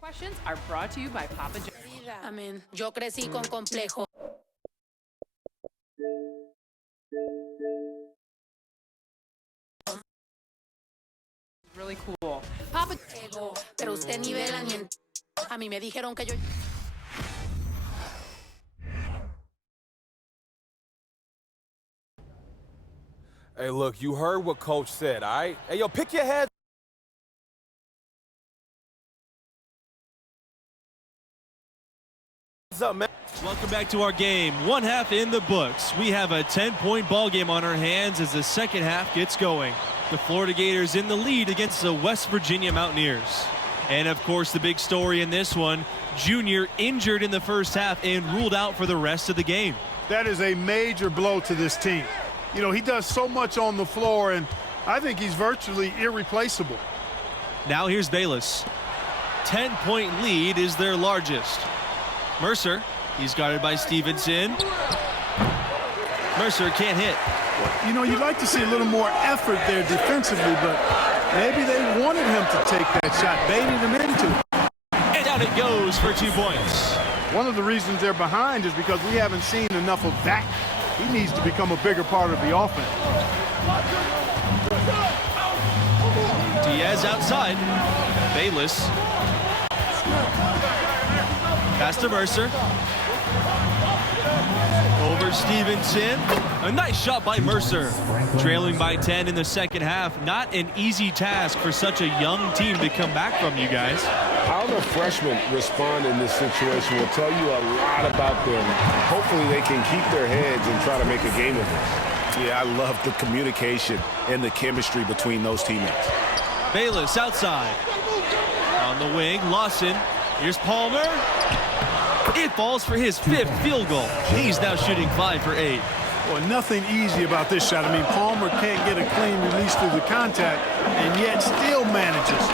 Questions are brought to you by Papa John's. Amén. Yo crecí con complejo. Really cool. Papa. Pero usted nivela ni en... A mí me dijeron que yo... Hey, look, you heard what Coach said, all right? Hey, yo, pick your head up, man. Welcome back to our game. One half in the books. We have a 10-point ball game on our hands as the second half gets going. The Florida Gators in the lead against the West Virginia Mountaineers. And, of course, the big story in this one, Junior injured in the first half and ruled out for the rest of the game. That is a major blow to this team. You know, he does so much on the floor, and I think he's virtually irreplaceable. Now here's Bayless. 10-point lead is their largest. Mercer, he's guarded by Stevenson. Mercer can't hit. You know, you'd like to see a little more effort there defensively, but maybe they wanted him to take that shot, baited him into it. And out it goes for 2 points. One of the reasons they're behind is because we haven't seen enough of that. He needs to become a bigger part of the offense. Diaz outside. Bayless. Pass to Mercer. Over Stevenson. A nice shot by Mercer. Trailing by 10 in the second half. Not an easy task for such a young team to come back from, you guys. How the freshmen respond in this situation will tell you a lot about them. Hopefully they can keep their heads and try to make a game of it. Yeah, I love the communication and the chemistry between those teammates. Bayless outside. On the wing, Lawson. Here's Palmer. It falls for his 5th field goal. He's now shooting 5 for 8. Well, nothing easy about this shot. I mean, Palmer can't get a clean release through the contact and yet still manages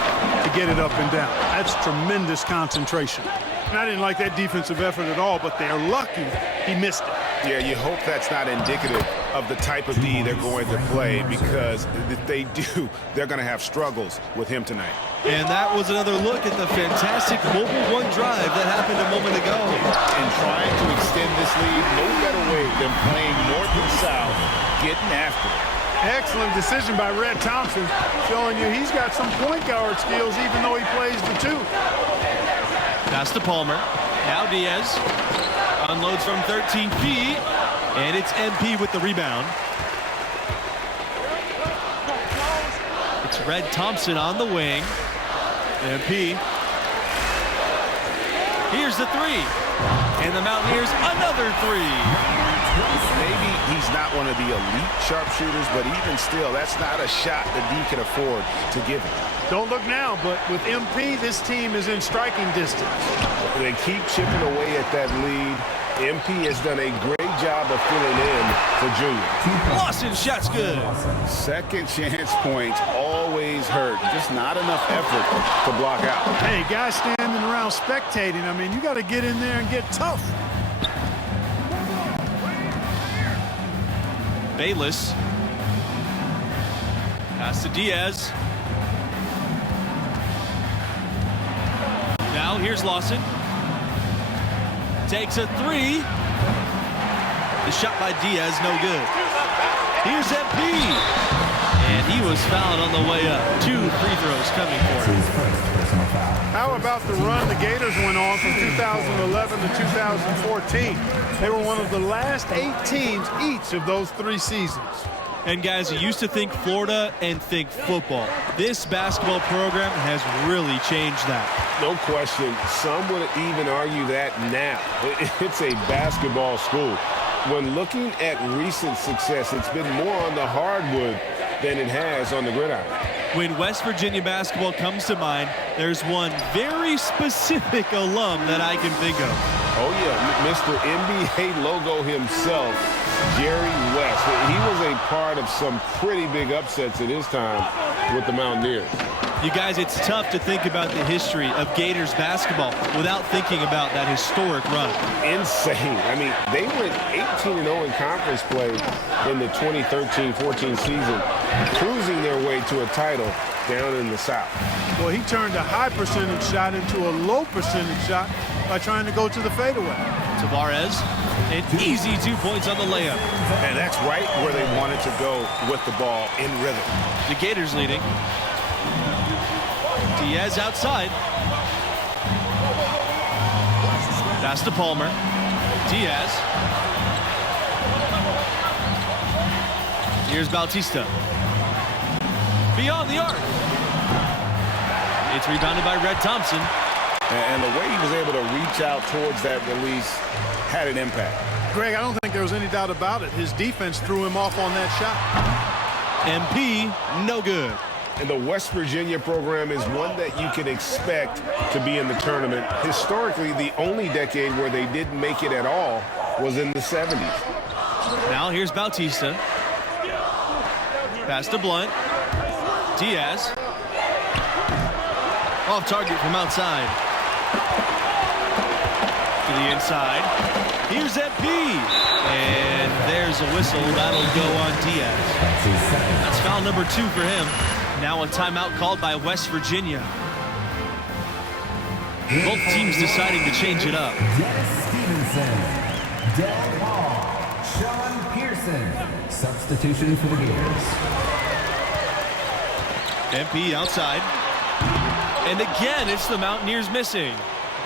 to get it up and down. That's tremendous concentration. And I didn't like that defensive effort at all, but they're lucky he missed it. Yeah, you hope that's not indicative of the type of D they're going to play, because if they do, they're going to have struggles with him tonight. And that was another look at the fantastic mobile one drive that happened a moment ago. And trying to extend this lead, no better way than playing north and south, getting after it. Excellent decision by Red Thompson, showing you he's got some point guard skills even though he plays the 2. Pass to Palmer. Now Diaz unloads from 13 feet, and it's MP with the rebound. It's Red Thompson on the wing. MP. Here's the 3. And the Mountaineers another 3. Maybe he's not one of the elite sharpshooters, but even still, that's not a shot that D can afford to give him. Don't look now, but with MP, this team is in striking distance. They keep chipping away at that lead. MP has done a great job of filling in for Junior. Lawson shot's good. Second chance points always hurt. Just not enough effort to block out. Hey, guys standing around spectating, I mean, you got to get in there and get tough. Bayless. Pass to Diaz. Now here's Lawson. Takes a 3. The shot by Diaz, no good. Here's MP. And he was fouled on the way up. 2 free throws coming for him. How about the run the Gators went on from 2011 to 2014? They were one of the last 8 teams each of those 3 seasons. And guys, you used to think Florida and think football. This basketball program has really changed that. No question. Some would even argue that now. It's a basketball school. When looking at recent success, it's been more on the hardwood than it has on the gridiron. When West Virginia basketball comes to mind, there's one very specific alum that I can think of. Oh, yeah, Mr. NBA logo himself, Jerry West. He was a part of some pretty big upsets in his time with the Mountaineers. You guys, it's tough to think about the history of Gators basketball without thinking about that historic run. Insane. I mean, they went 18-0 in conference play in the 2013-14 season, cruising their way to a title down in the South. Well, he turned a high percentage shot into a low percentage shot by trying to go to the fadeaway. Tavares, an easy 2 points on the layup. And that's right where they wanted to go with the ball, in rhythm. The Gators leading. Diaz outside. Pass to Palmer. Diaz. Here's Bautista. Beyond the arc. It's rebounded by Red Thompson. And the way he was able to reach out towards that release had an impact. Greg, I don't think there was any doubt about it. His defense threw him off on that shot. MP, no good. And the West Virginia program is one that you can expect to be in the tournament. Historically, the only decade where they didn't make it at all was in the 70s. Now here's Bautista. Pass to Blunt. Diaz. Off target from outside. To the inside. Here's MP. And there's a whistle. That'll go on Diaz. That's foul number 2 for him. Now a timeout called by West Virginia. Both teams deciding to change it up. Dennis Stevenson, Dad Hall, Sean Pearson. Substitution for the Gators. MP outside. And again, it's the Mountaineers missing.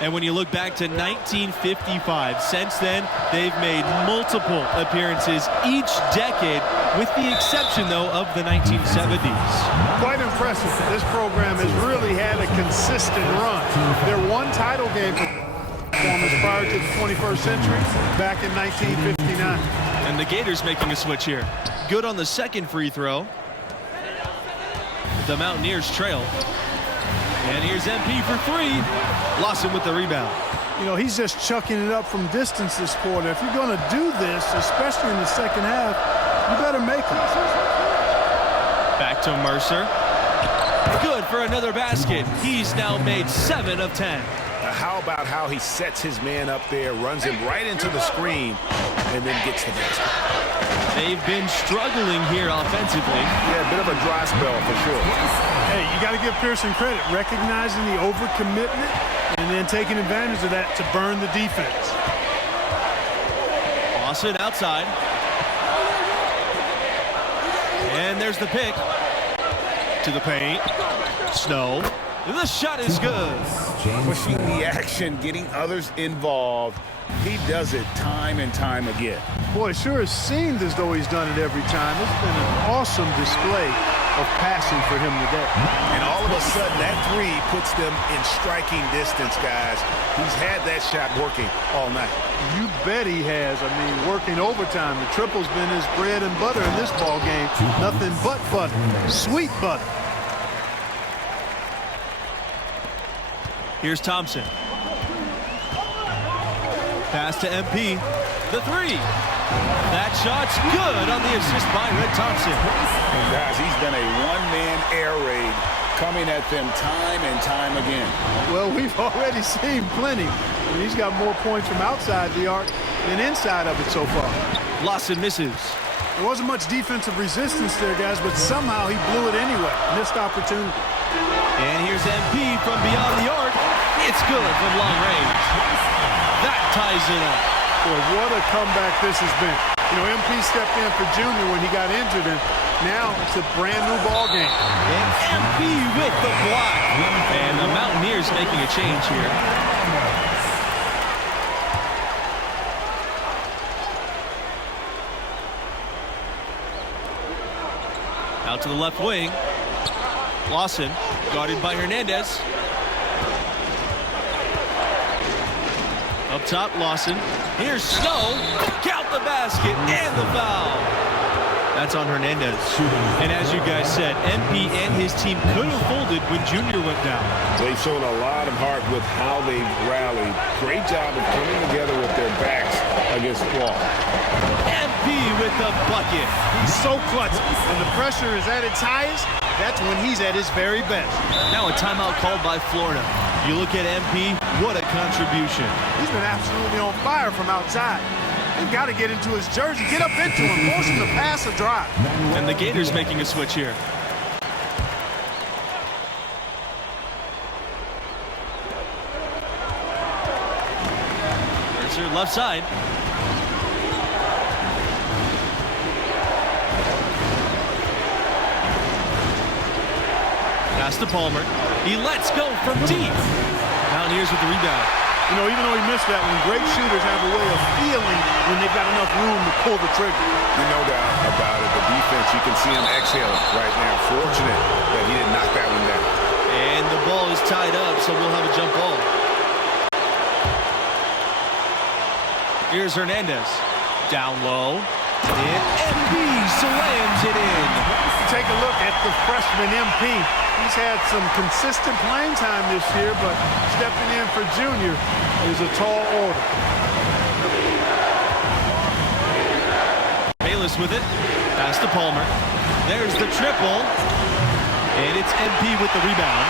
And when you look back to 1955, since then, they've made multiple appearances each decade, with the exception, though, of the 1970s. Quite impressive. This program has really had a consistent run. Their one title game performance prior to the 21st century back in 1959. And the Gators making a switch here. Good on the second free throw. The Mountaineers trail. And here's MP for 3. Lawson with the rebound. You know, he's just chucking it up from distance this quarter. If you're going to do this, especially in the second half, you better make them. Back to Mercer. Good for another basket. He's now made 7 of 10. How about how he sets his man up there, runs him right into the screen, and then gets the basket. They've been struggling here offensively. Yeah, a bit of a dry spell for sure. Hey, you got to give Pearson credit, recognizing the overcommitment and then taking advantage of that to burn the defense. Lawson outside. And there's the pick. To the paint. Snow. The shot is good. Pushing the action, getting others involved. He does it time and time again. Boy, it sure has seemed as though he's done it every time. It's been an awesome display of passing for him today. And all of a sudden, that 3 puts them in striking distance, guys. He's had that shot working all night. You bet he has. I mean, working overtime. The triple's been his bread and butter in this ball game. Nothing but butter. Sweet butter. Here's Thompson. Pass to MP. The 3. That shot's good on the assist by Red Thompson. Guys, he's been a one-man air raid coming at them time and time again. Well, we've already seen plenty. And he's got more points from outside the arc than inside of it so far. Lawson misses. There wasn't much defensive resistance there, guys, but somehow he blew it anyway. Missed opportunity. And here's MP from beyond the arc. It's good from long range. That ties it up. Boy, what a comeback this has been. You know, MP stepped in for Junior when he got injured, and now it's a brand new ball game. And MP with the block. And the Mountaineers making a change here. Out to the left wing. Lawson guarded by Hernandez. Up top, Lawson. Here's Snow. Count the basket and the foul. That's on Hernandez. And as you guys said, MP and his team could have folded when Junior went down. They've shown a lot of heart with how they've rallied. Great job of coming together with their backs against the wall. MP with the bucket. He's so clutch. When the pressure is at its highest, that's when he's at his very best. Now a timeout called by Florida. You look at MP, what a contribution. He's been absolutely on fire from outside. They've got to get into his jersey, get up into him, force him to pass or drive. And the Gators making a switch here. Mercer left side. Pass to Palmer. He lets go from deep. Mountaineers with the rebound. You know, even though he missed that one, great shooters have a way of feeling when they've got enough room to pull the trigger. No doubt about it. The defense, you can see him exhaling right now. Fortunate that he didn't knock that one down. And the ball is tied up, so we'll have a jump ball. Here's Hernandez. Down low. And MP slams it in. Take a look at the freshman MP. He's had some consistent playing time this year, but stepping in for junior is a tall order. Bayless with it. Pass to Palmer. There's the triple. And it's MP with the rebound.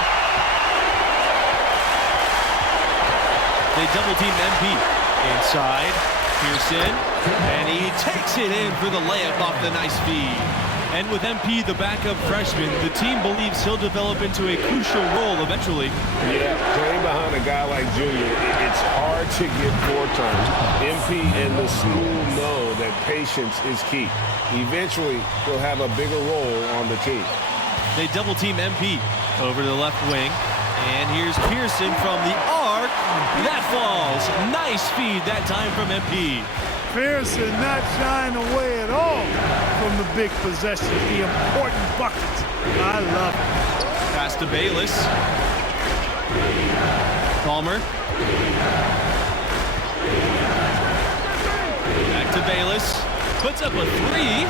They double team MP. Inside. Pearson. And he takes it in for the layup off the nice feed. And with MP, the backup freshman, the team believes he'll develop into a crucial role eventually. Yeah, playing behind a guy like Junior, it's hard to get floor time. MP and the school know that patience is key. Eventually, he'll have a bigger role on the team. They double team MP over to the left wing. And here's Pearson from the arc. That falls. Nice feed that time from MP. Pearson not shying away at all from the big possessions, the important buckets. I love it. Pass to Bayless. Palmer. Back to Bayless. Puts up a three.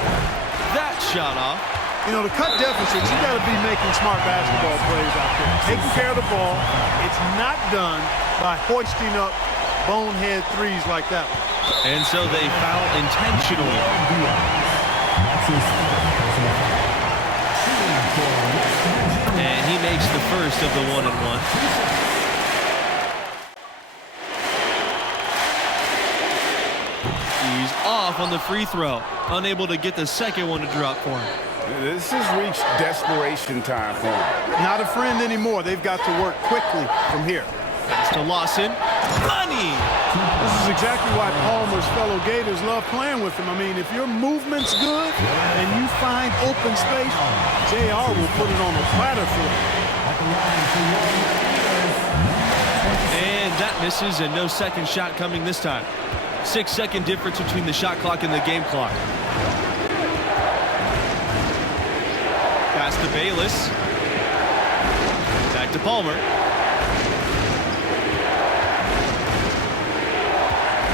That shot off. You know, to cut deficits, you got to be making smart basketball plays out there. Taking care of the ball. It's not done by hoisting up bonehead threes like that one. And so they foul intentionally. And he makes the first of the 1-and-1. He's off on the free throw. Unable to get the second one to drop for him. This has reached desperation time for him. Not a friend anymore. They've got to work quickly from here. Pass to Lawson. Money! This is exactly why Palmer's fellow Gators love playing with him. I mean, if your movement's good and you find open space, JR will put it on a platter for you. And that misses, and no second shot coming this time. 6-second difference between the shot clock and the game clock. Pass to Bayless. Back to Palmer.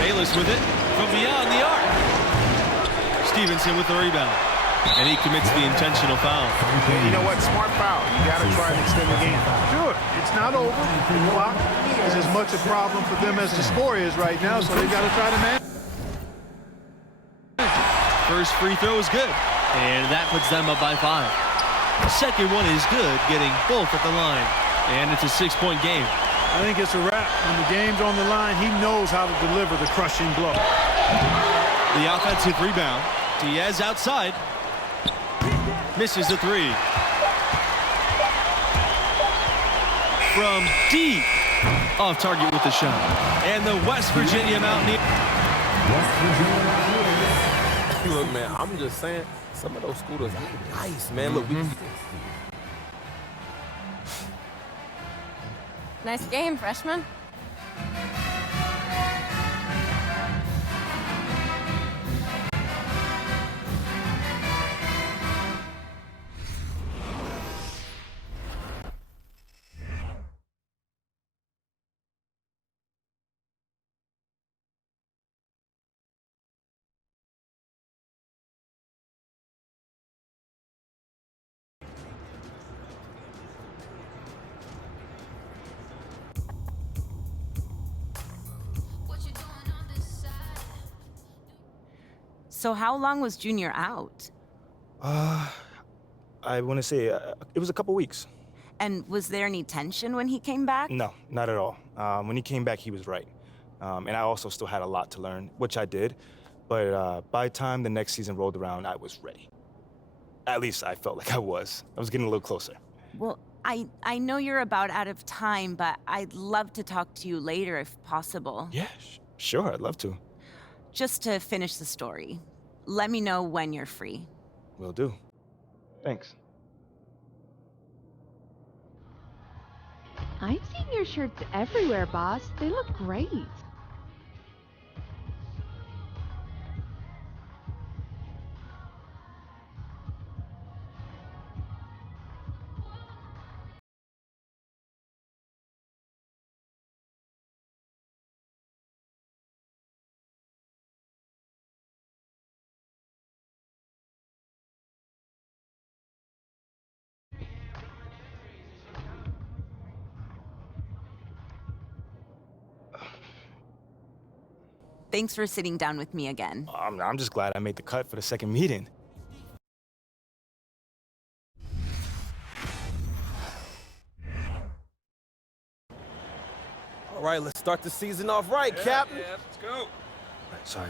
Bayless with it from beyond the arc. Stevenson with the rebound. And he commits the intentional foul. You know what? Smart foul. You got to try and extend the game. Sure, it's not over. The clock is as much a problem for them as the score is right now, so they've got to try to manage. First free throw is good. And that puts them up by 5. Second one is good, getting both at the line. And it's a 6-point game. I think it's a wrap. When the game's on the line, he knows how to deliver the crushing blow. The offensive rebound. Diaz outside. Misses the three. From deep. Off target with the shot. And the West Virginia Mountaineers. Look, man, I'm just saying, some of those scooters are nice, man. Look, Nice game, freshman. So how long was Junior out? I want to say it was a couple weeks. And was there any tension when he came back? No, not at all. When he came back, he was right. And I also still had a lot to learn, which I did. But by the time the next season rolled around, I was ready. At least I felt like I was. I was getting a little closer. Well, I know you're about out of time, but I'd love to talk to you later if possible. Yeah, sure, I'd love to. Just to finish the story. Let me know when you're free. Will do. Thanks. I've seen your shirts everywhere, boss. They look great. Thanks for sitting down with me again. I'm just glad I made the cut for the second meeting. All right, let's start the season off right, Cap. Yeah, let's go. All right, sorry.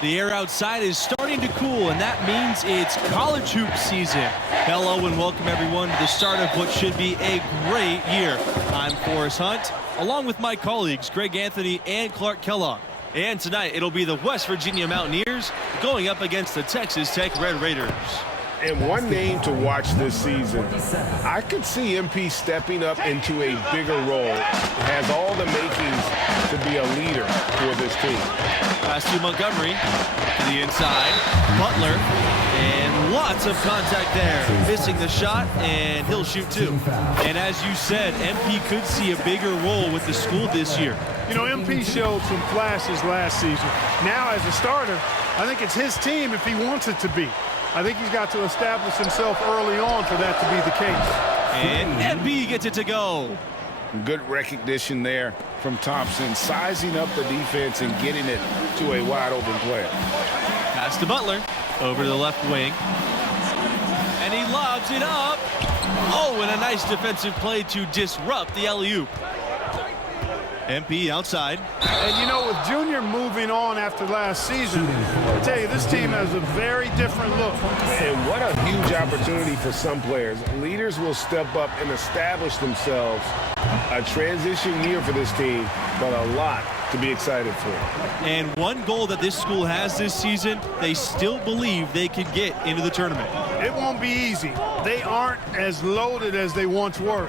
The air outside is starting to cool, and that means it's college hoop season. Hello and welcome everyone to the start of what should be a great year. I'm Forrest Hunt, along with my colleagues Greg Anthony and Clark Kellogg. And tonight it'll be the West Virginia Mountaineers going up against the Texas Tech Red Raiders. And one name to watch this season, I could see MP stepping up into a bigger role. Has all the makings to be a leader for this team. Pass to Montgomery, to the inside, Butler, and lots of contact there. Missing the shot, and he'll shoot two. And as you said, MP could see a bigger role with the school this year. You know, MP showed some flashes last season. Now, as a starter, I think it's his team if he wants it to be. I think he's got to establish himself early on for that to be the case. And MP gets it to go. Good recognition there from Thompson, sizing up the defense and getting it to a wide open player. Pass to Butler, over to the left wing. And he lobs it up. Oh, and a nice defensive play to disrupt the alley-oop. MP outside. And you know, with Junior moving on after last season, I tell you, this team has a very different look. And what a huge opportunity for some players. Leaders will step up and establish themselves. A transition year for this team, but a lot to be excited for. And one goal that this school has this season, they still believe they could get into the tournament. It won't be easy. They aren't as loaded as they once were.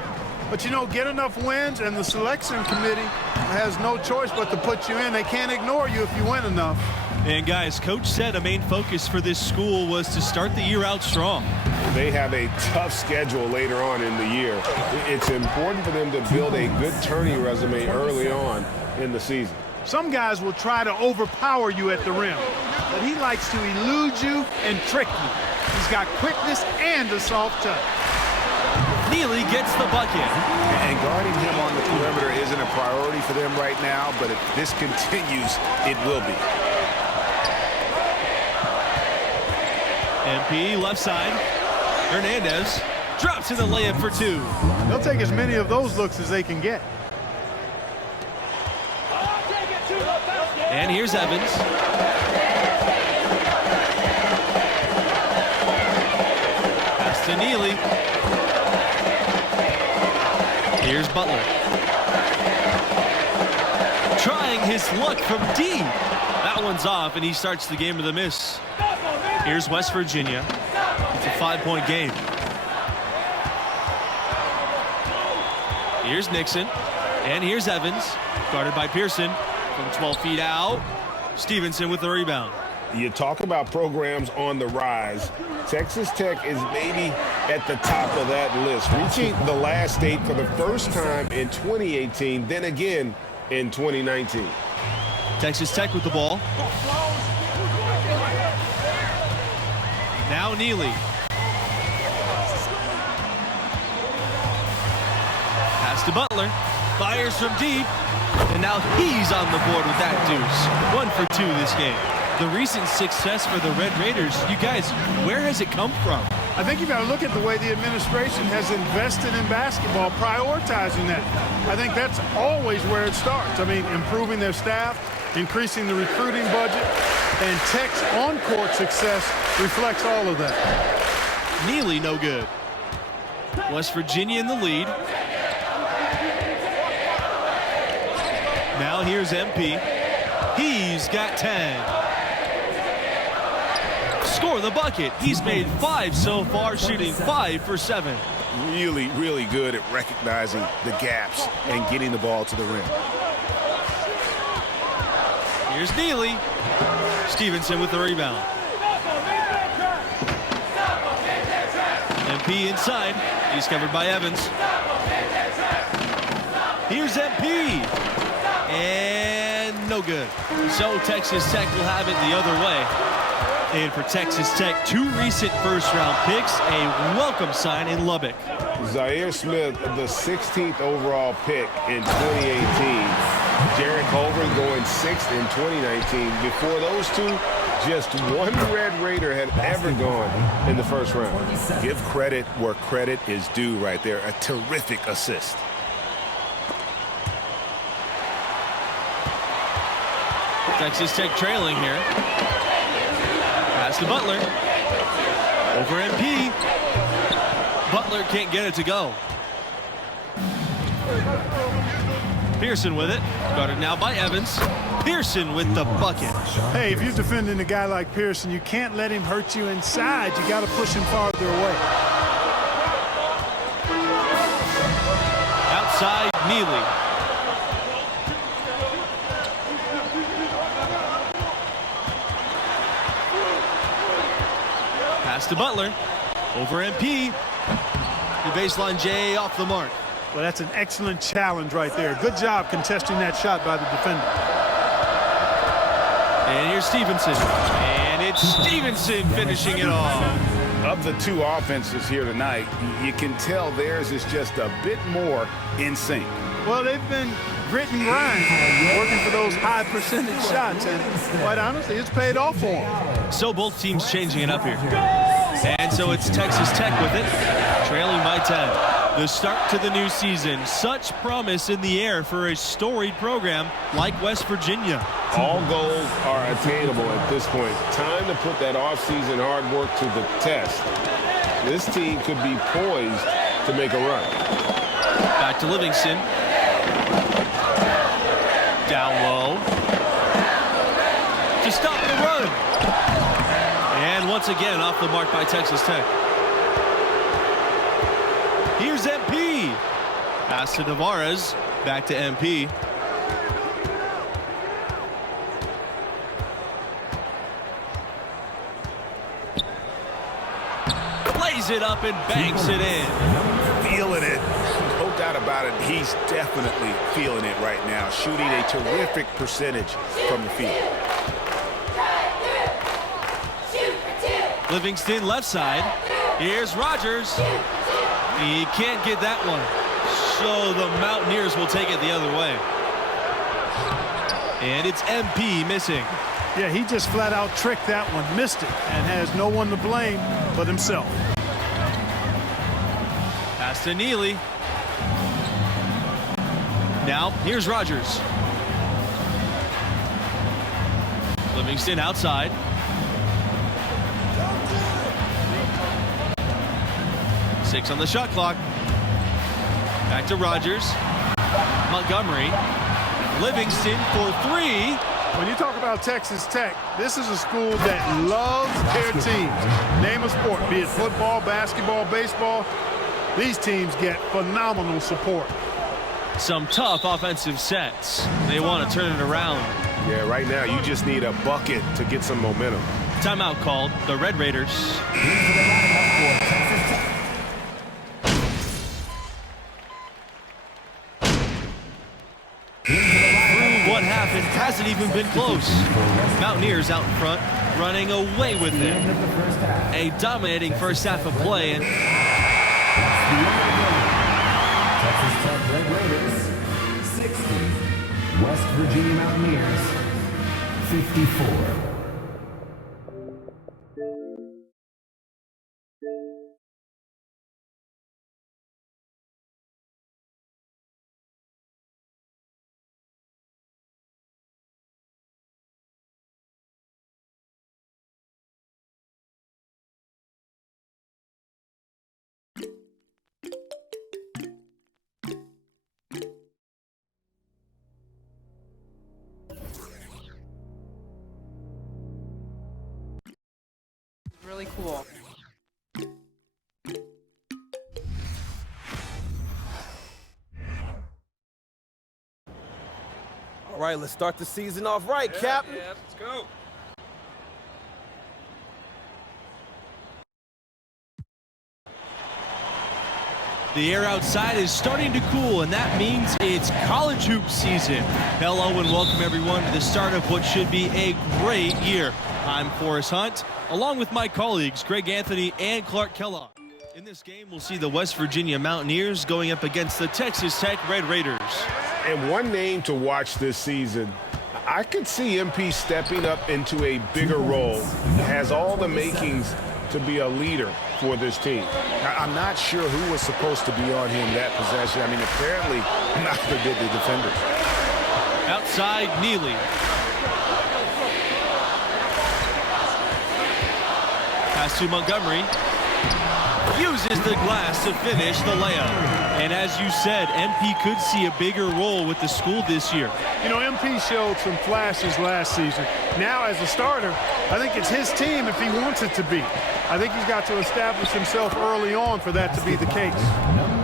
But, you know, get enough wins, and the selection committee has no choice but to put you in. They can't ignore you if you win enough. And, guys, Coach said a main focus for this school was to start the year out strong. They have a tough schedule later on in the year. It's important for them to build a good tourney resume early on in the season. Some guys will try to overpower you at the rim, but he likes to elude you and trick you. He's got quickness and a soft touch. Neely gets the bucket. And guarding him on the perimeter isn't a priority for them right now, but if this continues, it will be. MP left side. Hernandez drops in the layup for two. They'll take as many of those looks as they can get. And here's Evans. Pass to Neely. Here's Butler. Trying his luck from D. That one's off, and he starts the game with a miss. Here's West Virginia. It's a 5-point game. Here's Nixon. And here's Evans. Guarded by Pearson from 12 feet out. Stevenson with the rebound. You talk about programs on the rise. Texas Tech is maybe at the top of that list, reaching the last 8 for the first time in 2018, then again in 2019. Texas Tech with the ball. Now Neely. Pass to Butler. Fires from deep. And now he's on the board with that deuce. 1 for 2 this game. The recent success for the Red Raiders, you guys, where has it come from? I think you got to look at the way the administration has invested in basketball, prioritizing that. I think that's always where it starts. I mean, improving their staff, increasing the recruiting budget, and Tech's on-court success reflects all of that. Neely no good. West Virginia in the lead. Now here's MP. He's got 10. Score the bucket. He's made 5 so far, shooting 5 for 7. Really, really good at recognizing the gaps and getting the ball to the rim. Here's Neely. Stevenson with the rebound. MP inside. He's covered by Evans. Here's MP. And no good. So Texas Tech will have it the other way. And for Texas Tech, 2 recent first-round picks, a welcome sign in Lubbock. Zaire Smith, the 16th overall pick in 2018. Jarrett Colvin going 6th in 2019. Before those two, just 1 Red Raider had ever gone in the first round. Give credit where credit is due right there. A terrific assist. Texas Tech trailing here. Pass to Butler. Over MP. Butler can't get it to go. Pearson with it. Guarded now by Evans. Pearson with the bucket. Hey, if you're defending a guy like Pearson, you can't let him hurt you inside. You got to push him farther away. Outside, Neely. Pass to Butler. Over MP. The baseline J off the mark. Well, that's an excellent challenge right there. Good job contesting that shot by the defender. And here's Stevenson. And it's Stevenson finishing it off. Of the 2 offenses here tonight, you can tell theirs is just a bit more in sync. Well, they've been grit and grind, working for those high percentage shots, and quite honestly, it's paid off for them. So both teams changing it up here. And so it's Texas Tech with it, trailing by 10. The start to the new season. Such promise in the air for a storied program like West Virginia. All goals are attainable at this point. Time to put that offseason hard work to the test. This team could be poised to make a run. Back to Livingston. Down low. To stop the run. And once again off the mark by Texas Tech. Here's MP. Pass to Navarez. Back to MP. Plays it up and banks it in. Feeling it. No doubt about it. He's definitely feeling it right now. Shooting a terrific percentage from the field. Livingston left side. Here's Rogers. He can't get that one. So the Mountaineers will take it the other way. And it's MP missing. Yeah, he just flat out tricked that one, missed it, and has no one to blame but himself. Pass to Neely. Now, here's Rogers. Livingston outside. Six on the shot clock. Back to Rogers. Montgomery. Livingston for 3. When you talk about Texas Tech, this is a school that loves their teams. Name a sport, be it football, basketball, baseball. These teams get phenomenal support. Some tough offensive sets. They want to turn it around. Yeah, right now you just need a bucket to get some momentum. Timeout called. The Red Raiders. Through one half, it hasn't even been close. Mountaineers out in front, running away with it. A dominating first half of play. And Texas Tech Red Raiders 60, West Virginia Mountaineers 54. Really cool. All right, let's start the season off right, Captain. Yeah, let's go. the air outside is starting to cool, and that means it's college hoop season. Hello and welcome everyone to the start of what should be a great year. I'm Forrest Hunt, along with my colleagues Greg Anthony and Clark Kellogg. In this game, we'll see the West Virginia Mountaineers going up against the Texas Tech Red Raiders. And one name to watch this season, I could see MP stepping up into a bigger role. Has all the makings to be a leader for this team. I'm not sure who was supposed to be on him that possession. I mean, apparently neither did the defenders. Outside, Neely. Pass to Montgomery. Uses the glass to finish the layup. And as you said, MP could see a bigger role with the school this year. You know, MP showed some flashes last season. Now, as a starter, I think it's his team if he wants it to be. I think he's got to establish himself early on for that to be the case.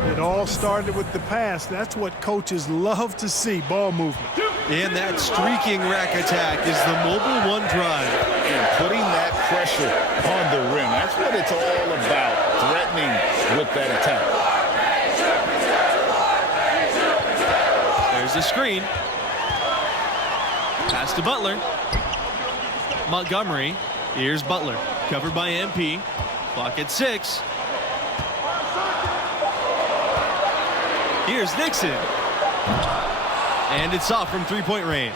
It all started with the pass. That's what coaches love to see, ball movement. And that streaking rack attack is the mobile one drive. And putting that pressure on the rim. That's what it's all about, threatening with that attack. There's the screen. Pass to Butler. Montgomery. Here's Butler. Covered by MP. Clock at 6. Here's Nixon. And it's off from three-point range.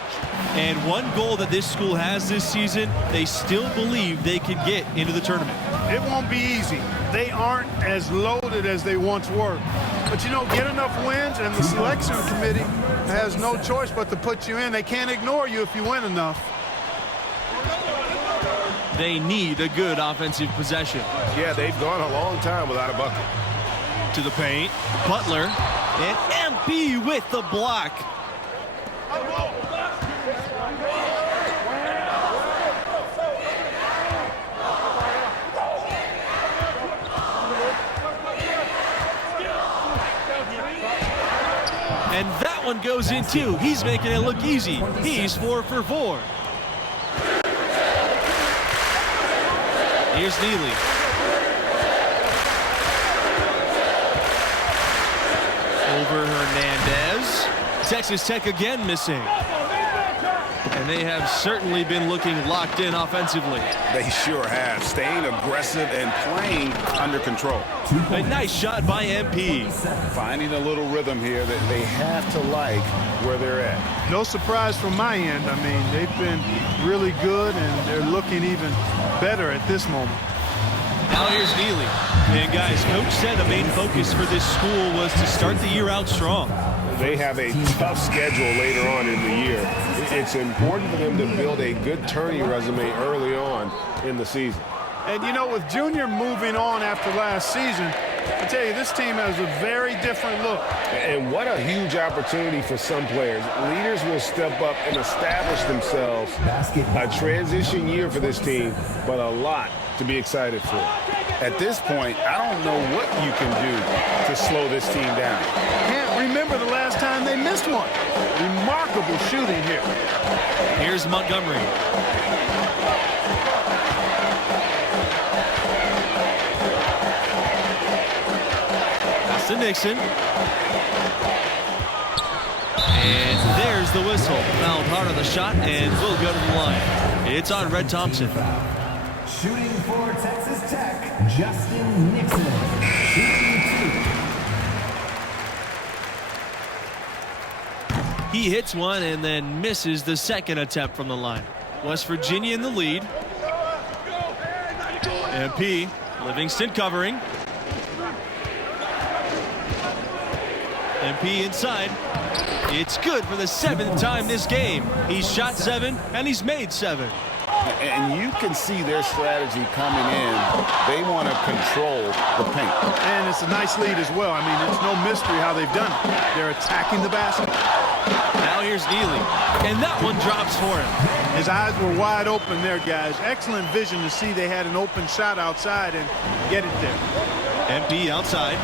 And one goal that this school has this season, they still believe they could get into the tournament. It won't be easy. They aren't as loaded as they once were. But, you know, get enough wins, and the selection committee has no choice but to put you in. They can't ignore you if you win enough. They need a good offensive possession. Yeah, they've gone a long time without a bucket. To the paint, Butler, and MP with the block. And that one goes in too. He's making it look easy. He's 4 for 4. Here's Neely. Over Hernandez. Texas Tech again missing. And they have certainly been looking locked in offensively. They sure have. Staying aggressive and playing under control. A nice shot by MP. Finding a little rhythm here that they have to like where they're at. No surprise from my end. I mean, they've been really good, and they're looking even better at this moment. Now here's Neely. And guys, Coach said a main focus for this school was to start the year out strong. They have a tough schedule later on in the year. It's important for them to build a good tourney resume early on in the season. And, you know, with Junior moving on after last season, I tell you, this team has a very different look. And what a huge opportunity for some players. Leaders will step up and establish themselves. A transition year for this team, but a lot to be excited for. At this point, I don't know what you can do to slow this team down. Can't remember the last time they missed one. Remarkable shooting here. Here's Montgomery. Pass to Nixon. And there's the whistle. Fouled hard on the shot and will go to the line. It's on Red Thompson. Shooting for Texas Tech, Justin Nixon. Shooting 2. He hits one and then misses the second attempt from the line. West Virginia in the lead. MP, Livingston covering. MP inside. It's good for the 7th time this game. He's shot 7 and he's made 7. And you can see their strategy coming in. They want to control the paint. And it's a nice lead as well. I mean, it's no mystery how they've done it. They're attacking the basket. Now here's Neely. And that one drops for him. His eyes were wide open there, guys. Excellent vision to see they had an open shot outside and get it there. MP outside.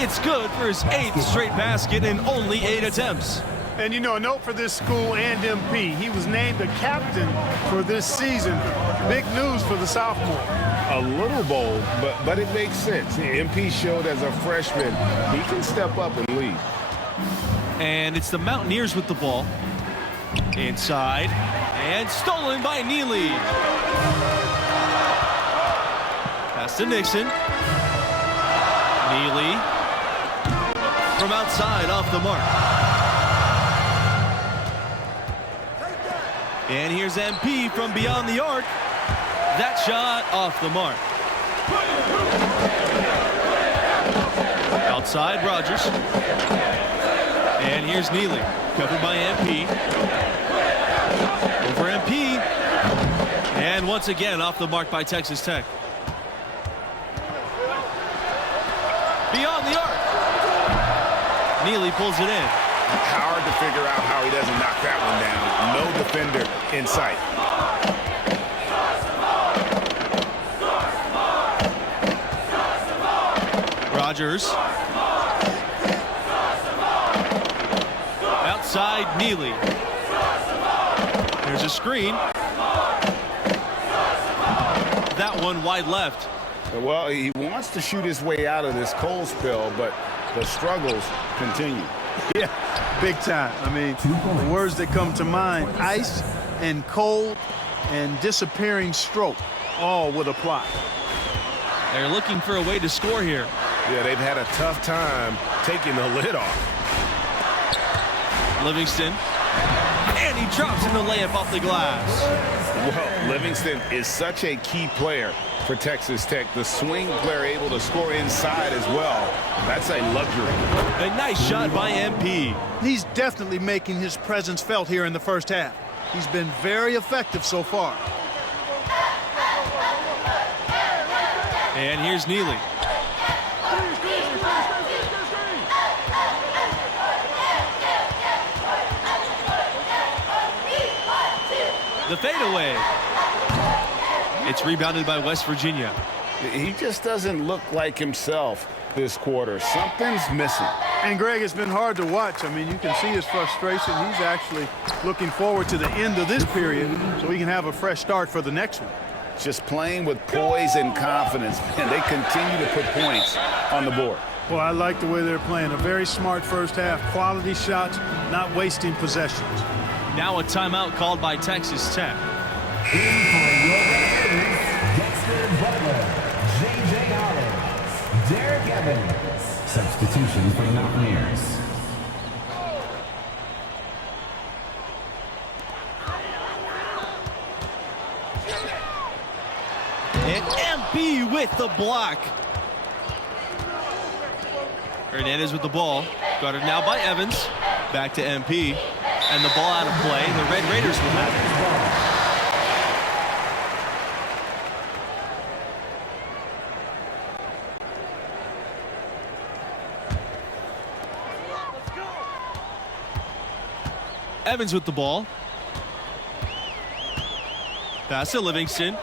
It's good for his 8th straight basket in only 8 attempts. And, you know, a note for this school and MP. He was named a captain for this season. Big news for the sophomore. A little bold, but it makes sense. MP showed as a freshman he can step up and lead. And it's the Mountaineers with the ball. Inside. And stolen by Neely. Pass to Nixon. Neely. From outside, off the mark. And here's MP from beyond the arc. That shot off the mark. Outside, Rogers. And here's Neely, covered by MP. Over MP. And once again, off the mark by Texas Tech. Beyond the arc. Neely pulls it in. Hard to figure out how he doesn't knock that one down. No defender in sight. Rogers. Outside, Neely. There's a screen. That one wide left. Well, he wants to shoot his way out of this cold spell, but the struggles continue. Yeah, big time. I mean, the words that come to mind, ice and cold and disappearing stroke, all would apply. They're looking for a way to score here. Yeah, they've had a tough time taking the lid off. Livingston. And he drops in the layup off the glass. Well, Livingston is such a key player for Texas Tech. The swing player able to score inside as well. That's a luxury. A nice shot by MP. He's definitely making his presence felt here in the first half. He's been very effective so far. And here's Neely. The fadeaway. It's rebounded by West Virginia. He just doesn't look like himself this quarter. Something's missing. And, Greg, it's been hard to watch. I mean, you can see his frustration. He's actually looking forward to the end of this period so he can have a fresh start for the next one. Just playing with poise and confidence, and they continue to put points on the board. Well, I like the way they're playing. A very smart first half. Quality shots, not wasting possessions. Now a timeout called by Texas Tech. Dexter Butler, J.J. Olives, Derek Evans. Substitution for the Mountaineers. And MP with the block. Hernandez with the ball. Guarded now by Evans. Back to MP. And the ball out of play. The Red Raiders will have it. Evans with the ball. Pass to Livingston.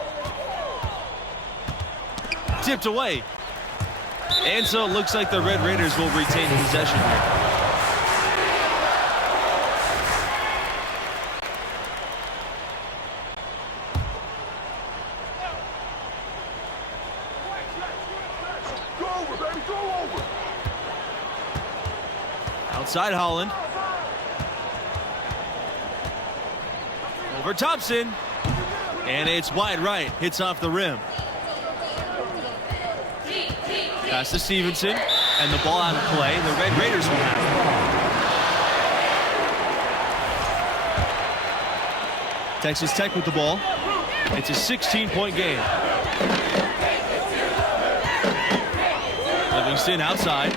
Tipped away. And so it looks like the Red Raiders will retain possession here. Outside Holland. Over Thompson. And it's wide right. Hits off the rim. Pass to Stevenson. And the ball out of play. The Red Raiders will have it. Texas Tech with the ball. It's a 16-point game. Livingston outside.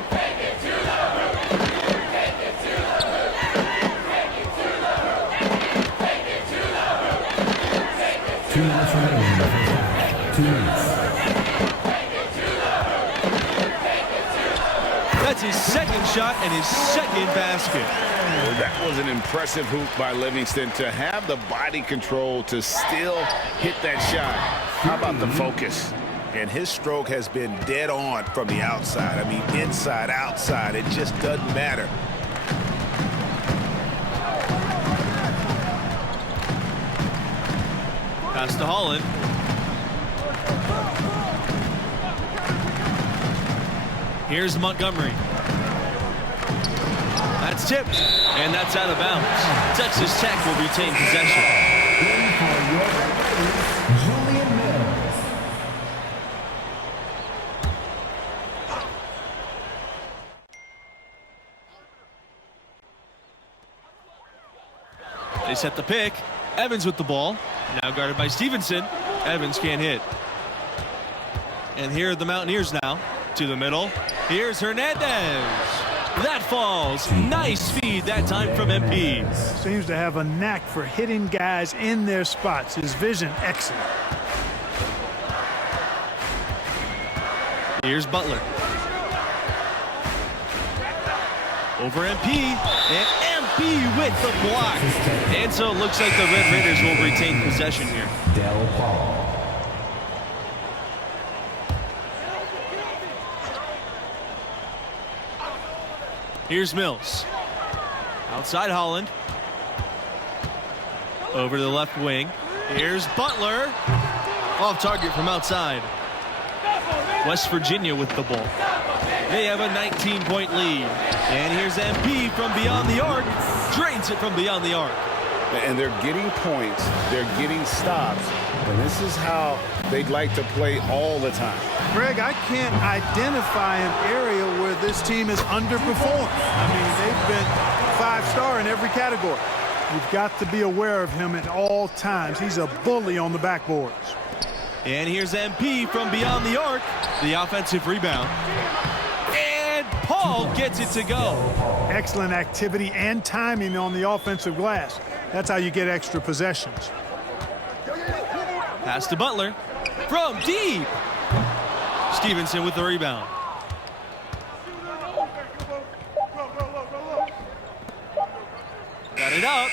Two minutes remaining in the first half. 2 minutes. That's his second shot and his second basket. That was an impressive hoop by Livingston to have the body control to still hit that shot. How about the focus? And his stroke has been dead on from the outside. I mean, inside, outside, it just doesn't matter. Pass to Holland. Here's Montgomery. That's tipped, and that's out of bounds. Texas Tech will retain possession. Julian Mills. They set the pick. Evans with the ball. Now guarded by Stevenson. Evans can't hit. And here are the Mountaineers now. To the middle. Here's Hernandez. That falls. Nice feed that time from MP. Seems to have a knack for hitting guys in their spots. His vision, excellent. Here's Butler. Over MP. And MP with the block. And so it looks like the Red Raiders will retain possession here. Del Paul. Here's Mills. Outside Holland. Over to the left wing. Here's Butler. Off target from outside. West Virginia with the ball. They have a 19-point lead. And here's MP from beyond the arc. Drains it from beyond the arc. And they're getting points. They're getting stops. And this is how they'd like to play all the time. Greg, I can't identify an area where this team has underperformed. I mean, they've been 5-star in every category. You've got to be aware of him at all times. He's a bully on the backboards. And here's MP from beyond the arc. The offensive rebound. And Paul gets it to go. Excellent activity and timing on the offensive glass. That's how you get extra possessions. Pass to Butler. From deep. Stevenson with the rebound. Got it up.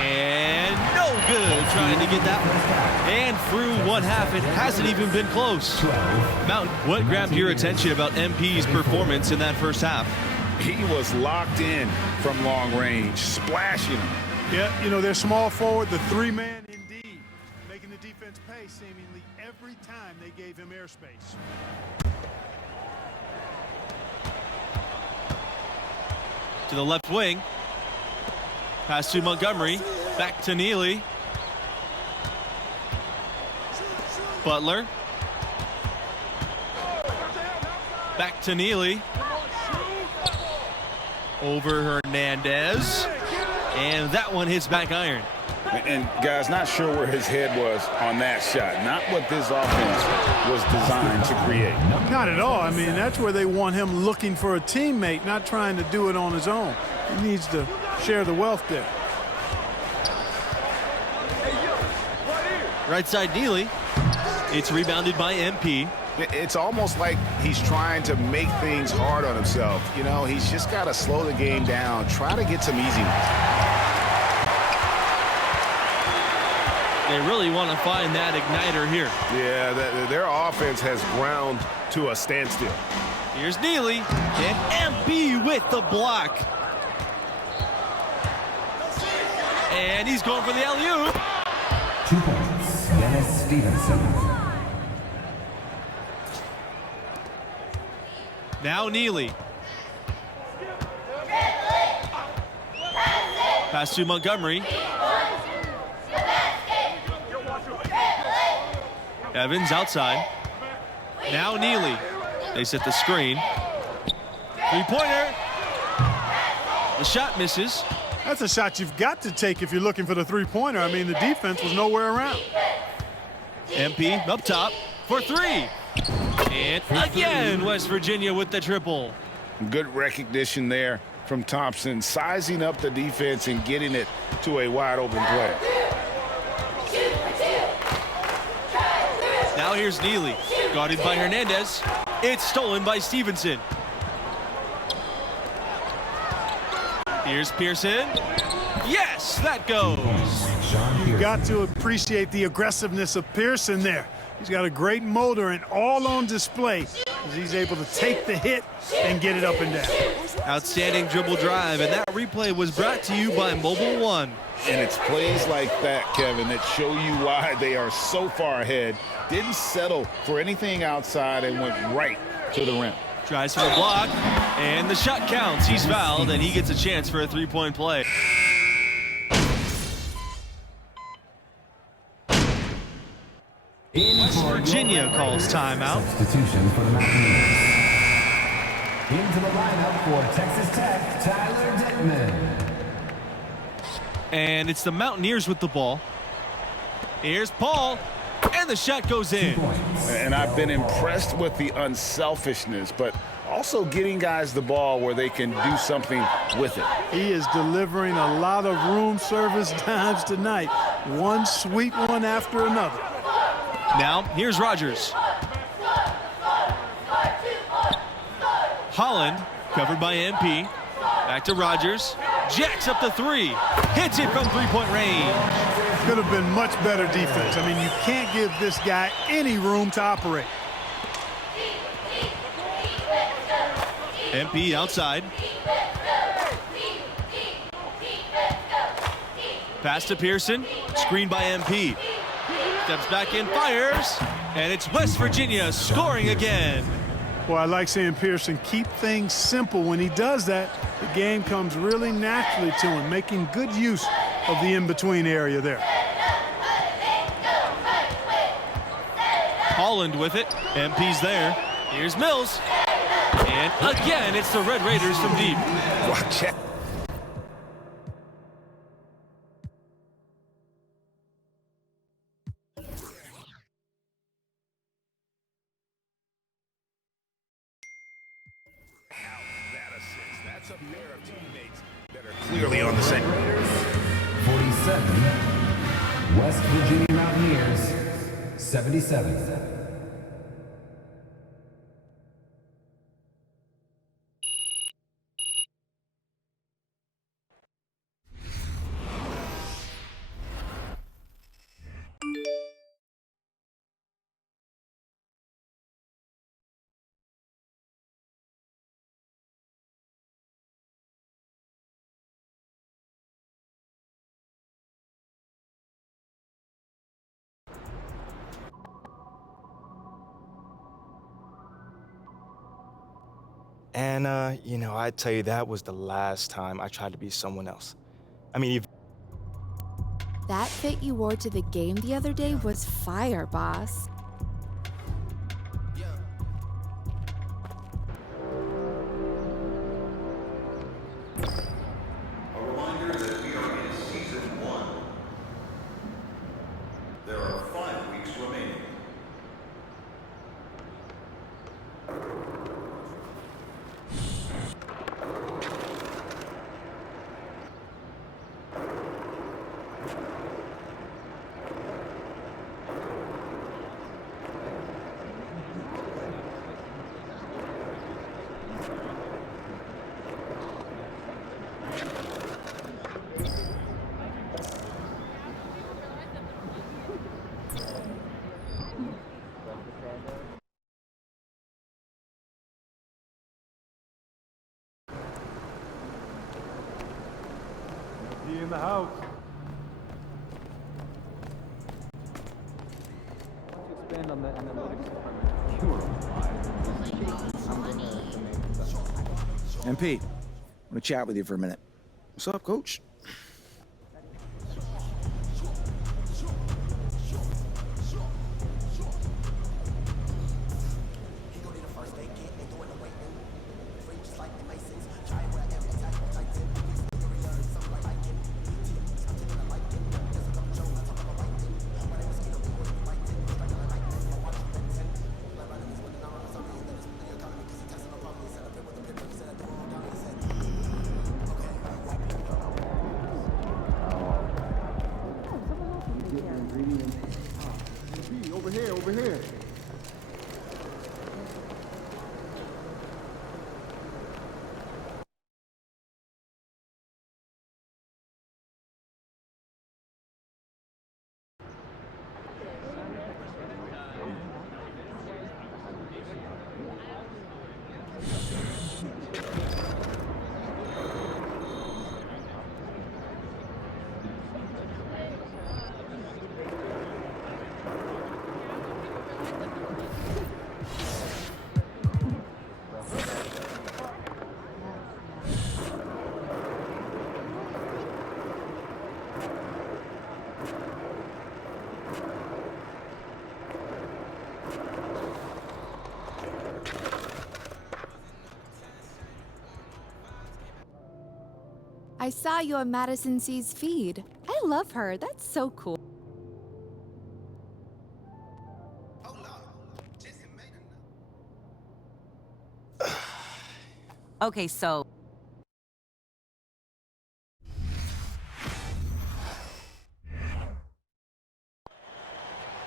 And no good trying to get that one. And through one half, it hasn't even been close. Mountain, what grabbed your attention about MP's performance in that first half? He was locked in from long range, splashing them. Yeah, you know, they're small forward, the 3-man indeed, making the defense pay seemingly every time they gave him airspace. To the left wing. Pass to Montgomery. Back to Neely. Butler. Back to Neely. Over Hernandez. And that one hits back iron. And guys, not sure where his head was on that shot. Not what this offense was designed to create. Not at all. I mean, that's where they want him looking for a teammate, not trying to do it on his own. He needs to share the wealth there. Right side Neely. It's rebounded by MP. It's almost like he's trying to make things hard on himself. You know, he's just got to slow the game down, try to get some easy ones. They really want to find that igniter here. Yeah, their offense has ground to a standstill. Here's Neely, and MP with the block. And he's going for the alley-oop. 2 points, Dennis Stevenson. Now Neely. Pass to Montgomery. Evans outside. Now Neely. They set the screen. Three-pointer. The shot misses. That's a shot you've got to take if you're looking for the three-pointer. I mean, the defense was nowhere around. MP up top for three. And again, West Virginia with the triple. Good recognition there from Thompson, sizing up the defense and getting it to a wide open play. Now here's Neely, guarded by Hernandez. It's stolen by Stevenson. Here's Pearson. Yes, that goes. You've got to appreciate the aggressiveness of Pearson there. He's got a great motor and all on display as he's able to take the hit and get it up and down. Outstanding dribble drive, and that replay was brought to you by Mobile One. And it's plays like that, Kevin, that show you why they are so far ahead. Didn't settle for anything outside and went right to the rim. Tries for the block, and the shot counts. He's fouled, and he gets a chance for a three-point play. West Virginia calls timeout. Substitution for the Mountaineers. Into the lineup for Texas Tech, Tyler Dickman. And it's the Mountaineers with the ball. Here's Paul, and the shot goes in. And I've been impressed with the unselfishness, but also getting guys the ball where they can do something with it. He is delivering a lot of room service times tonight. One sweet one after another. Now, here's Rogers. Holland, covered by MP. Back to Rogers. Jacks up the three. Hits it from three-point range. Could have been much better defense. I mean, you can't give this guy any room to operate. MP outside. Pass to Pearson. Screened by MP. Steps back in, fires, and it's West Virginia scoring again. Well, I like seeing Pearson keep things simple. When he does that, the game comes really naturally to him, making good use of the in-between area there. Holland with it. MP's there. Here's Mills. And again, it's the Red Raiders from deep. Watch it. That's a pair of teammates that are clearly on the same. 47. West Virginia Mountaineers, 77. And, you know, I tell you, that was the last time I tried to be someone else. I mean, That fit you wore to the game the other day was fire, boss. A reminder that we are in season 1. There are 5 weeks remaining. In the house. Expand on the analytics department. MP, I want to chat with you for a minute. What's up, Coach? Over here. I saw you on Madison C's feed. I love her. That's so cool. Okay, so...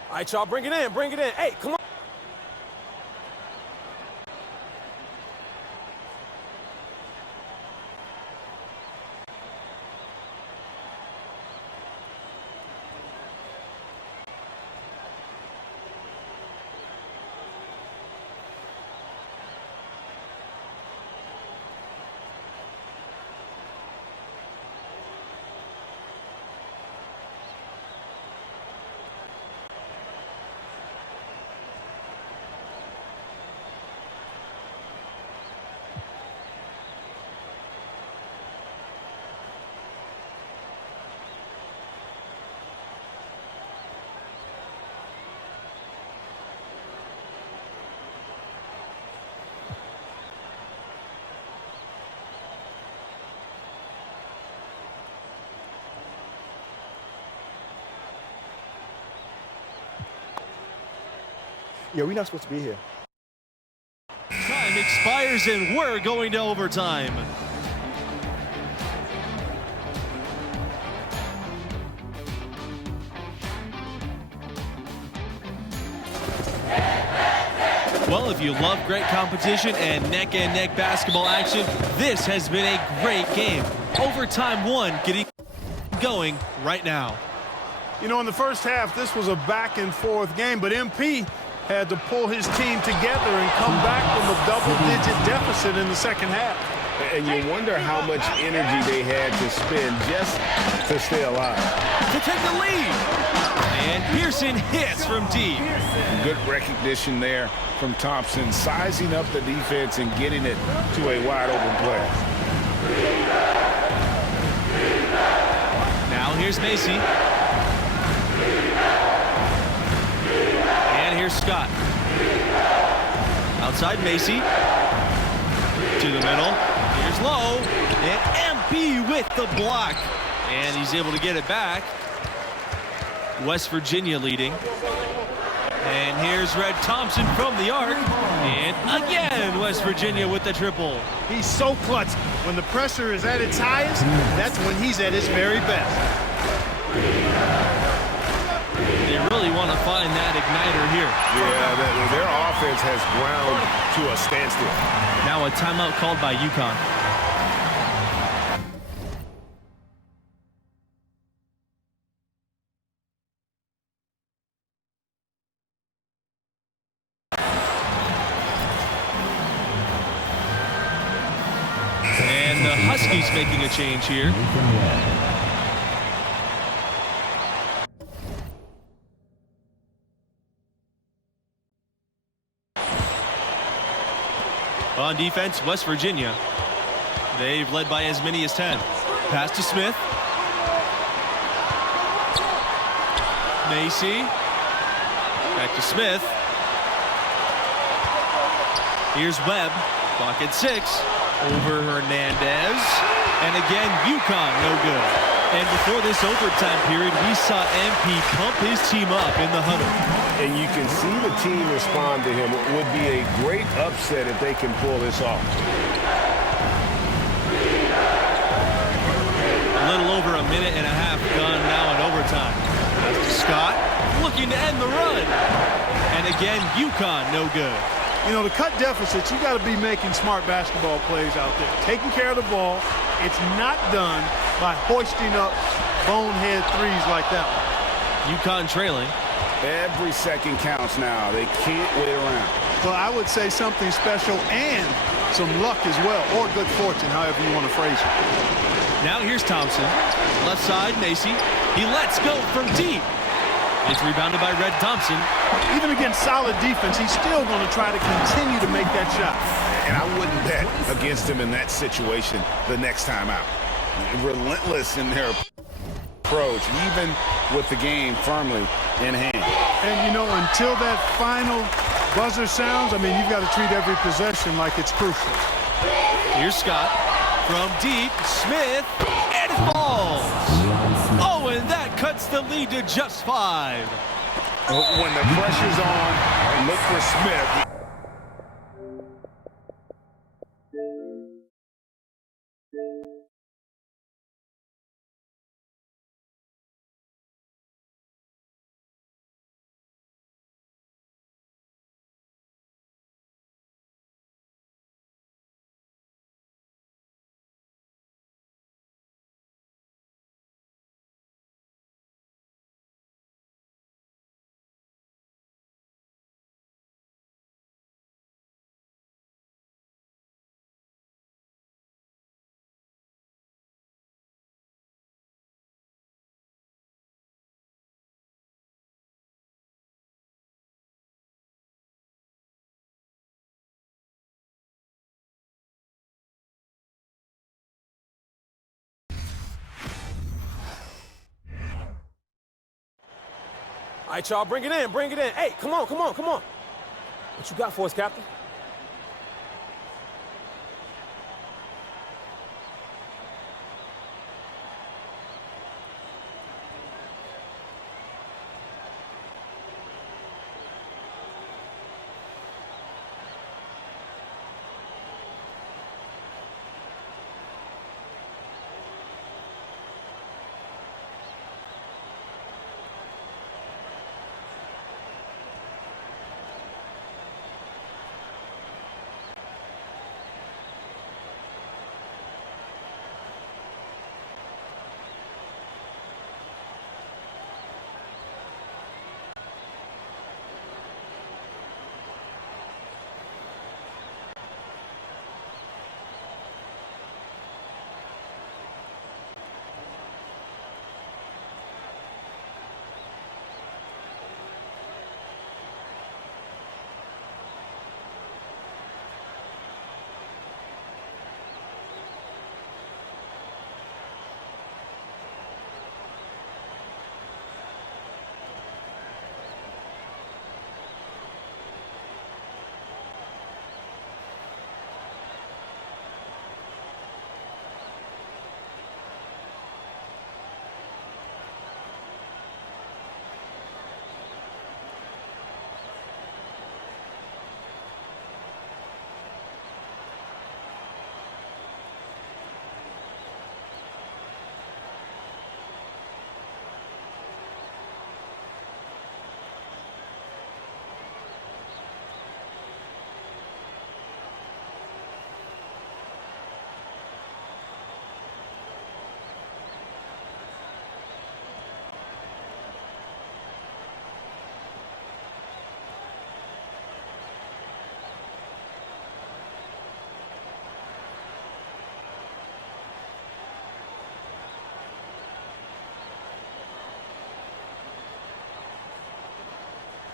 All right, y'all, bring it in, bring it in. Hey, come on. Yeah, we're not supposed to be here. Time expires and we're going to overtime. Well, if you love great competition and neck-and-neck basketball action, this has been a great game. Overtime one getting going right now. You know, in the first half, this was a back-and-forth game, but MP had to pull his team together and come back from a double-digit deficit in the second half. And you wonder how much energy they had to spend just to stay alive. To take the lead. And Pearson hits from deep. Good recognition there from Thompson, sizing up the defense and getting it to a wide-open play. Now here's Macy. And here's Scott. Outside Macy. To the middle. Here's Lowe. And MP with the block. And he's able to get it back. West Virginia leading. And here's Red Thompson from the arc. And again, West Virginia with the triple. He's so clutch. When the pressure is at its highest, that's when he's at his very best. They really want to find that igniter here. Yeah, their offense has ground to a standstill. Now a timeout called by UConn. And the Huskies making a change here. On defense, West Virginia. They've led by as many as 10. Pass to Smith. Macy. Back to Smith. Here's Webb. Clock at 6. Over Hernandez. And again, UConn no good. And before this overtime period, we saw MP pump his team up in the huddle. And you can see the team respond to him. It would be a great upset if they can pull this off. A little over a minute and a half gone now in overtime. Scott looking to end the run. And again, UConn no good. You know, to cut deficits, you got to be making smart basketball plays out there. Taking care of the ball. It's not done by hoisting up bonehead threes like that one. UConn trailing. Every second counts now. They can't wait around. Well, I would say something special and some luck as well, or good fortune, however you want to phrase it. Now here's Thompson. Left side, Macy. He lets go from deep. It's rebounded by Red Thompson. Even against solid defense, he's still going to try to continue to make that shot. And I wouldn't bet against him in that situation the next time out. Relentless in their approach, even with the game firmly in hand. And, you know, until that final buzzer sounds, I mean, you've got to treat every possession like it's crucial. Here's Scott from deep. Smith, and it falls. Oh, and that cuts the lead to just 5. When the pressure's on, look for Smith. All right, y'all, bring it in, bring it in. Hey, come on, come on, come on. What you got for us, Captain?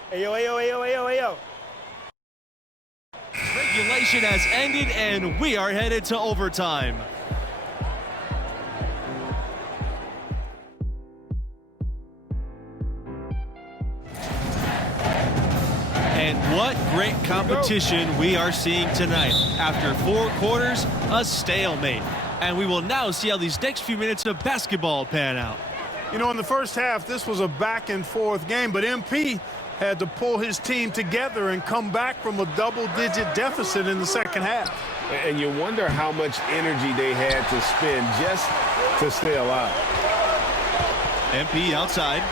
Ayo, ayo, ayo, ayo, ayo. Regulation has ended, and we are headed to overtime. And what great competition we are seeing tonight. After 4 quarters, a stalemate. And we will now see how these next few minutes of basketball pan out. You know, in the first half, this was a back-and-forth game, but MP had to pull his team together and come back from a double-digit deficit in the second half. And you wonder how much energy they had to spend just to stay alive. MP outside.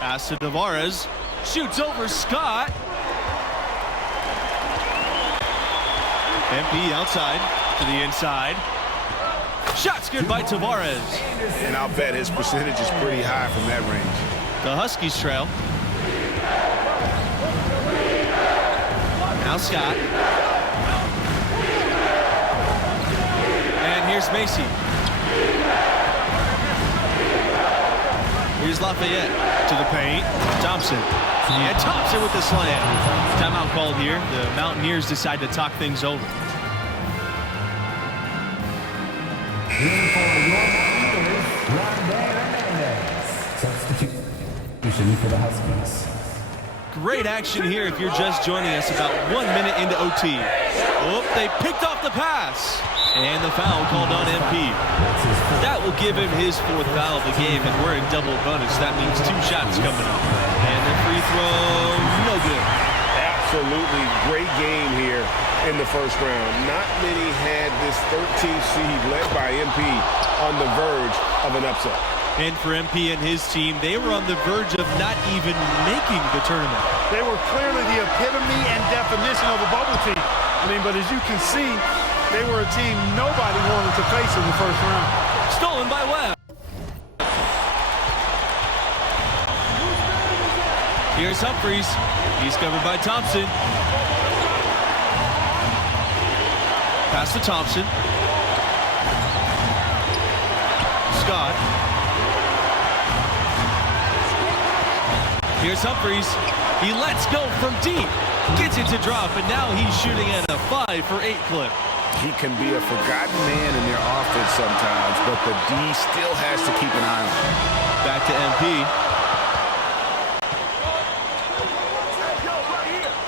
Pass to Tavares. Shoots over Scott. MP outside to the inside. Shot's good by Tavares. And I'll bet his percentage is pretty high from that range. The Huskies trail. Now Scott. And here's Macy. Here's Lafayette to the paint. Thompson. And Thompson with the slam. Timeout called here. The Mountaineers decide to talk things over. Substitution for the Huskies. Great action here if you're just joining us about 1 minute into OT. Oh, they picked off the pass. And the foul called on MP. That will give him his 4th foul of the game, and we're in double bonus. That means 2 shots coming up. And the free throw, no good. Absolutely great game here in the first round. Not many had this 13th seed led by MP on the verge of an upset. And for MP and his team, they were on the verge of not even making the tournament. They were clearly the epitome and definition of a bubble team. I mean, but as you can see, they were a team nobody wanted to face in the first round. Stolen by Webb. Here's Humphries. He's covered by Thompson. Pass to Thompson. Scott. Here's Humphries. He lets go from deep. Gets it to drop, and now he's shooting at a 5 for 8 clip. He can be a forgotten man in their offense sometimes, but the D still has to keep an eye on him. Back to MP.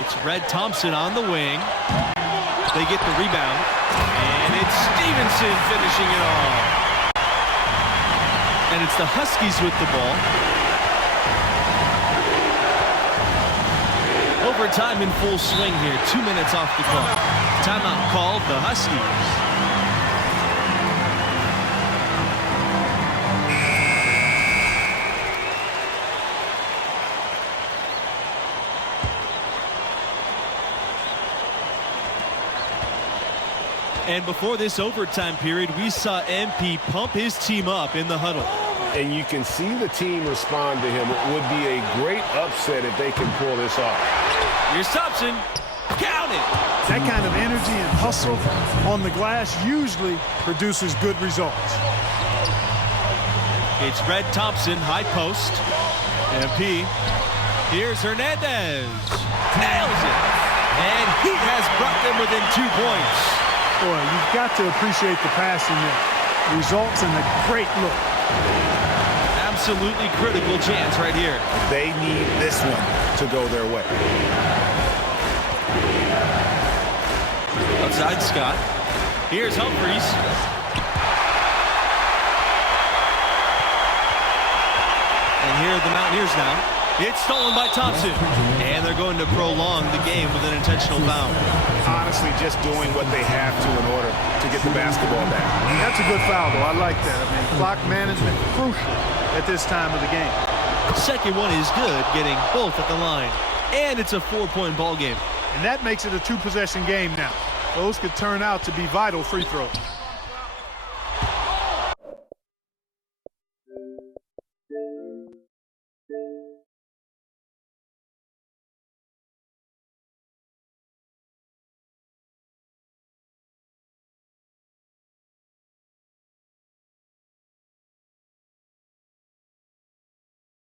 It's Red Thompson on the wing. They get the rebound. And it's Stevenson finishing it off. And it's the Huskies with the ball. Overtime in full swing here. 2 minutes off the clock. Timeout called the Huskies. And before this overtime period, we saw MP pump his team up in the huddle. And you can see the team respond to him. It would be a great upset if they can pull this off. Here's Thompson. Count it. That kind of energy and hustle on the glass usually produces good results. It's Red Thompson, high post. MP. Here's Hernandez. Nails it. And he has brought them within 2 points. Boy, you've got to appreciate the passing there. Results in a great look. Absolutely critical chance right here. They need this one to go their way. Outside Scott. Here's Humphries. And here are the Mountaineers now. It's stolen by Thompson. And they're going to prolong the game with an intentional foul. Honestly, just doing what they have to in order to get the basketball back. That's a good foul, though. I like that. I mean, clock management crucial at this time of the game. Second one is good, getting both at the line. And it's a 4-point ball game. And that makes it a 2-possession game now. Those could turn out to be vital free throws.